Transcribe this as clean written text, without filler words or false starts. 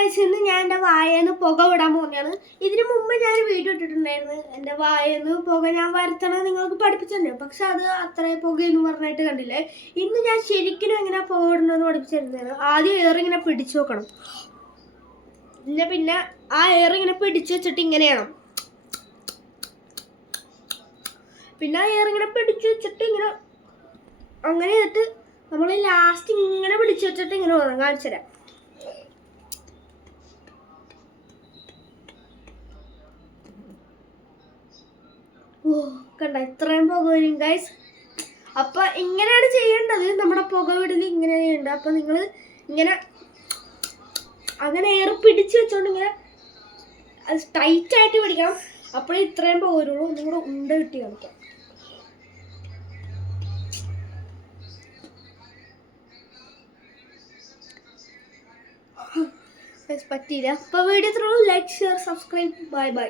Guys, ഇന്ന് ഞാൻ എൻ്റെ വായേന്ന് പുക വിടാൻ പോകുന്നതാണ്. ഇതിനു മുമ്പ് ഞാൻ വീഡിയോ ഇട്ടിട്ടുണ്ടായിരുന്നു. എൻ്റെ വായേന്ന് പുക ഞാൻ വരുത്തണം നിങ്ങൾക്ക് പഠിപ്പിച്ചിട്ടുണ്ട്. പക്ഷെ അത് അത്ര പുകയെന്ന് പറഞ്ഞിട്ട് കണ്ടില്ലേ. ഇന്ന് ഞാൻ ശരിക്കും എങ്ങനെ പുക വിടണമെന്ന് പഠിപ്പിച്ചിരുന്നതാണ്. ആദ്യം എയർ ഇങ്ങനെ പിടിച്ചു നോക്കണം. പിന്നെ ആ എയർ ഇങ്ങനെ പിടിച്ചു വെച്ചിട്ട് ഇങ്ങനെയാണ്. പിന്നെ ആ എയർ ഇങ്ങനെ പിടിച്ചു വെച്ചിട്ട് ഇങ്ങനെ അങ്ങനെ ചെയ്തിട്ട് നമ്മൾ ലാസ്റ്റ് ഇങ്ങനെ പിടിച്ചു വെച്ചിട്ട് ഇങ്ങനെ വേണം കാണിച്ചു തരാം. കണ്ട ഇത്രയും പുക വരും ഗൈസ്. അപ്പൊ ഇങ്ങനെയാണ് ചെയ്യേണ്ടത്. നമ്മുടെ പുക വിടൽ ഇങ്ങനെ ചെയ്യേണ്ടത്. അപ്പൊ നിങ്ങൾ ഇങ്ങനെ അങ്ങനെ എയർ പിടിച്ചു വെച്ചോണ്ട് ഇങ്ങനെ ടൈറ്റ് ആയിട്ട് പിടിക്കണം. അപ്പോഴേ ഇത്രയും പുക വരുള്ളൂ. നിങ്ങളുടെ ഉണ്ട കിട്ടി കാണിക്കാം. പറ്റിയില്ല. അപ്പൊ video like share subscribe. Bye bye.